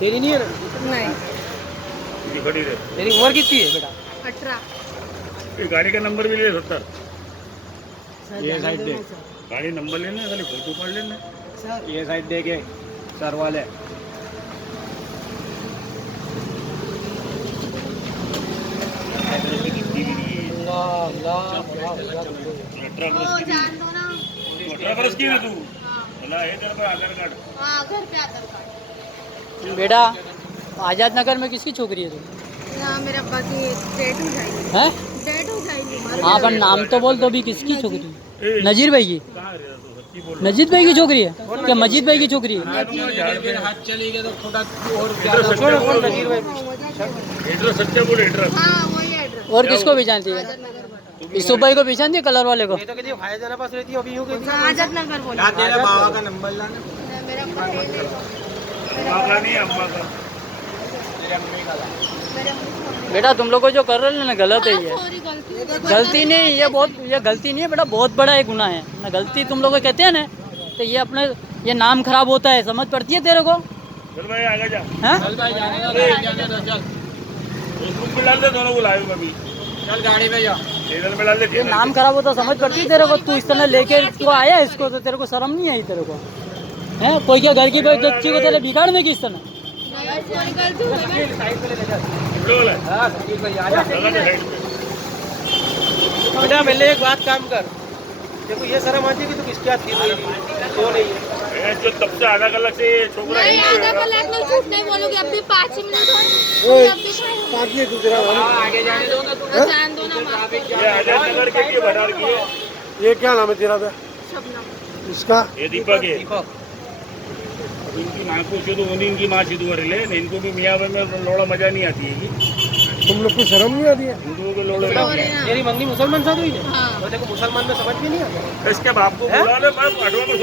तेरी नहीं है ना? नहीं। ये खड़ी रहे। तेरी उम्र कितनी है बेटा? 18। ये गाड़ी का नंबर भी ले 70। ये साइड दे, गाड़ी नंबर लेना खाली फोटो काट लेना। ये साइड देखे सर वाले। अठारह बरस की जान दो ना। 18 बरस की है तू। हाँ। चला है तेरे पर आधार कार्ड। हाँ, घर पे आधार कार्ड। बेटा आजाद नगर में किसकी छोकरी है तू? ना मेरे अब्बा की डेट हो जाएगी। हैं? डेट हो जाएगी। हाँ पर नाम तो बोल दो भी किसकी छोकरी है? ए, नजीर भाई की। कहाँ रह तू सच्ची बोल। नजीद भाई की छोकरी है क्या? मजीद भाई की छोकरी है? हाथ चली गई तो थोड़ा और एड्रेस सच्चे बोल। नजीर भाई एड्रेस सच्चे बोल एड्रेस। हाँ, वही एड्रेस। और किसको पहचानती है? आजाद नगर बोलो। यूसुफ भाई को पहचानती है कलर वाले को? ये तो कहती है भाई जाना पास रहती है अभी यूं कहती है। आजाद नगर बोलो। तेरा बाबा का नंबर लाना। मेरा अब्बा है नहीं। अम्मा का नहीं अम्मा का। तेरे अम्मी का ला। मेरे अब्बा को नहीं। बेटा तुम लोग को जो कर रहे हो ना गलत है ये। सॉरी, गलती। गलती नहीं, ये गलती नहीं है बेटा, बहुत बड़ा एक गुनाह है ना। गलती तुम लोग को कहते हैं ना, तो ये अपने ये नाम खराब होता है, समझ पड़ती है तेरे को? चल भाई आगे जा। हैं? चल भाई जाने दो, जाने दो, चल फेसबुक पे डाल दे दोनों को लाइव अभी। चल गाड़ी में जा। चैनल में डाल दे। ये नाम खराब होता समझ पड़ती है तेरे को? तू इस तरह लेके तू आया इसको तो तेरे को शर्म नहीं आई तेरे को? हैं? कोई क्या घर की कोई बच्ची को तेरे बिगाड़ में किस तरह? नहीं, सॉरी, गलती हो गई। साइड पे ले जा। वीडियो वाला है। हां संदीप भाई आ जा। लगा दे साइड पे। बेटा मेरे एक बात काम कर। देखो ये शर्म आती है कि तू किसके हाथ की रही है क्यों नहीं है। ए, जो तब से अलग अलग से छोकरा नहीं, हिंदू आधा है। कलाक में झूठ नहीं बोलोगे। अभी 5 ही मिनट और। अभी पाँच मिनट दूसरा आगे जाने दो ना तू। जान दो ना, माफ कर दो। ये आजाद नगर के लिए भरार की है। ये क्या नाम है तेरा? शबनम। इसका ये दीपक है। अब इनकी माँ को शुद्ध होनी इनकी माँ सिद्धू ले इनको भी मियाँ में लोड़ा मजा नहीं आती है। तुम लोग को शर्म नहीं आती है? हिंदुओं के लोड़े सॉरी ना। तेरी मंगनी मुसलमान साथ हुई है? हाँ। तो देखो मुसलमान में समझ में नहीं आता। इसके बाप को बुला ले, मैं अठवा में